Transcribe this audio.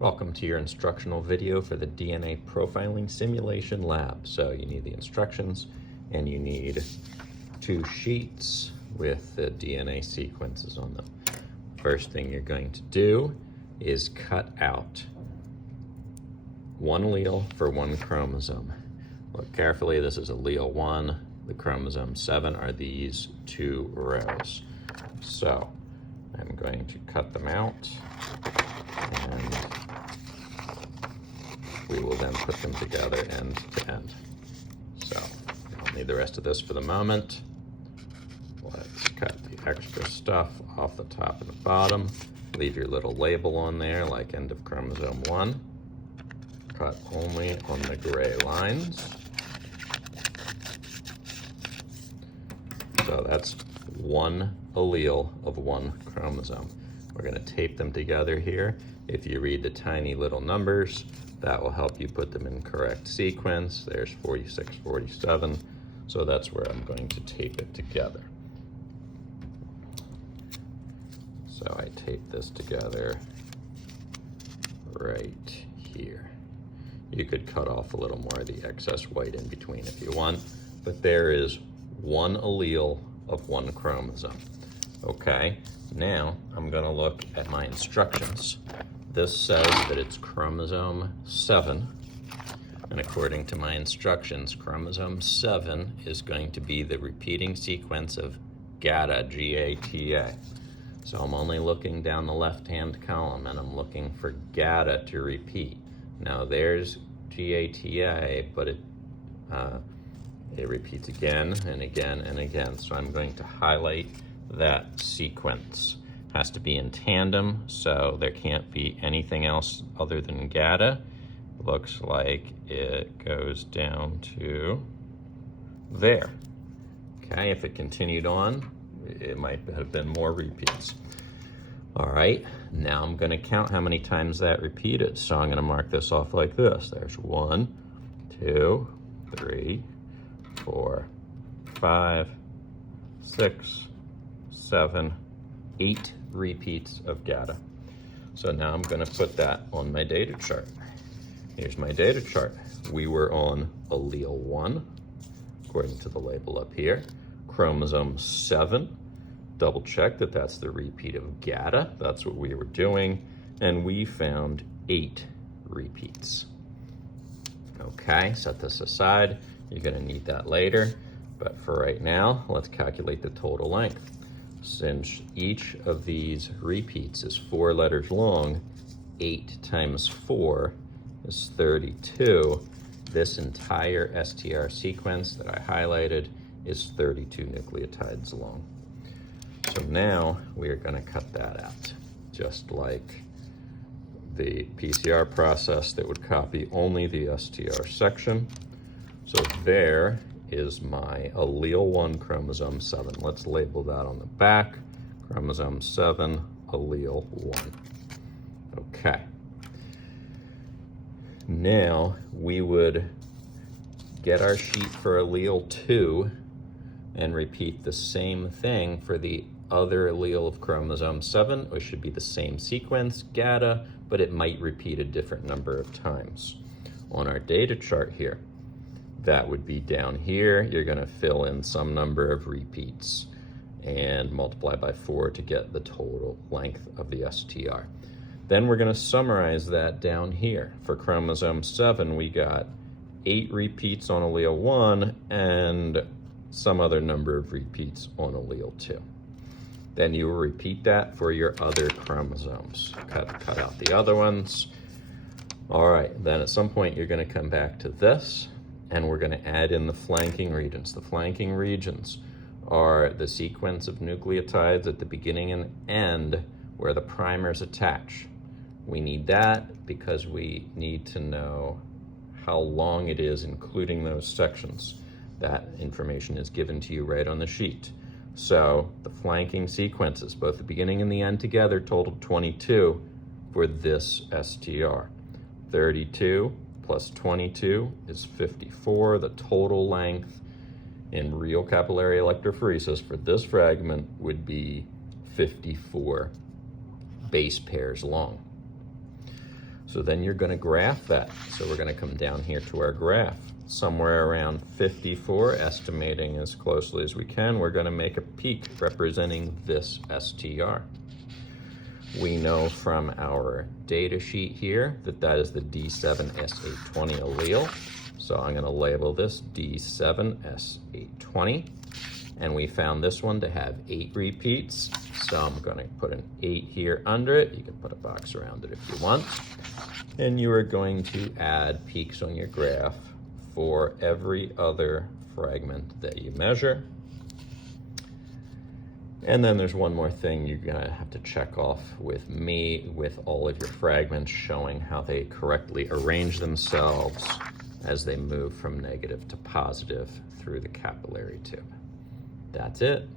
Welcome to your instructional video for the DNA Profiling Simulation Lab. So you need the instructions and you need 2 sheets with the DNA sequences on them. First thing you're going to do is cut out 1 allele for 1 chromosome. Look carefully, this is allele 1. The chromosome 7 are these 2 rows. So I'm going to cut them out and we will then put them together end to end. So I don't need the rest of this for the moment. Let's cut the extra stuff off the top and the bottom. Leave your little label on there like end of chromosome 1. Cut only on the gray lines. So that's 1 allele of 1 chromosome. We're going to tape them together here. If you read the tiny little numbers, that will help you put them in correct sequence. There's 46, 47. So that's where I'm going to tape it together. So I tape this together right here. You could cut off a little more of the excess white in between if you want, but there is 1 allele of 1 chromosome. Okay, now I'm gonna look at my instructions. This says that it's chromosome 7, and according to my instructions, chromosome 7 is going to be the repeating sequence of GATA, G-A-T-A. So I'm only looking down the left-hand column and I'm looking for GATA to repeat. Now there's G-A-T-A, but it repeats again and again and again. So I'm going to highlight that sequence. Has to be in tandem, so there can't be anything else other than GATA. Looks like it goes down to there. Okay, if it continued on, it might have been more repeats. All right, now I'm going to count how many times that repeated. So I'm going to mark this off like this. There's 1, 2, 3, 4, 5, 6, 7, 8 repeats of GATA. So now I'm going to put that on my data chart. Here's my data chart. We were on allele 1, according to the label up here. Chromosome 7, double check that that's the repeat of GATA. That's what we were doing. And we found 8 repeats. Okay, set this aside. You're going to need that later. But for right now, let's calculate the total length. Since each of these repeats is 4 letters long, 8 times 4 is 32. This entire STR sequence that I highlighted is 32 nucleotides long. So now we are going to cut that out, just like the PCR process that would copy only the STR section. So there is my allele 1 chromosome 7. Let's label that on the back. Chromosome 7, allele 1. Okay. Now we would get our sheet for allele 2 and repeat the same thing for the other allele of chromosome 7, which should be the same sequence, GATA, but it might repeat a different number of times. On our data chart here, that would be down here. You're going to fill in some number of repeats and multiply by 4 to get the total length of the STR. Then we're going to summarize that down here. For chromosome 7, we got 8 repeats on allele 1 and some other number of repeats on allele 2. Then you will repeat that for your other chromosomes. Cut out the other ones. All right, then at some point you're going to come back to this, and we're going to add in the flanking regions. The flanking regions are the sequence of nucleotides at the beginning and end where the primers attach. We need that because we need to know how long it is, including those sections. That information is given to you right on the sheet. So the flanking sequences, both the beginning and the end together, totaled 22 for this STR. 32 plus 22 is 54. The total length in real capillary electrophoresis for this fragment would be 54 base pairs long. So then you're going to graph that. So we're going to come down here to our graph. Somewhere around 54, estimating as closely as we can, we're going to make a peak representing this STR. We know from our data sheet here that that is the D7S820 allele. So I'm going to label this D7S820. And we found this one to have 8 repeats. So I'm going to put an 8 here under it. You can put a box around it if you want. And you are going to add peaks on your graph for every other fragment that you measure. And then there's one more thing you're gonna have to check off with me with all of your fragments showing how they correctly arrange themselves as they move from negative to positive through the capillary tube. That's it.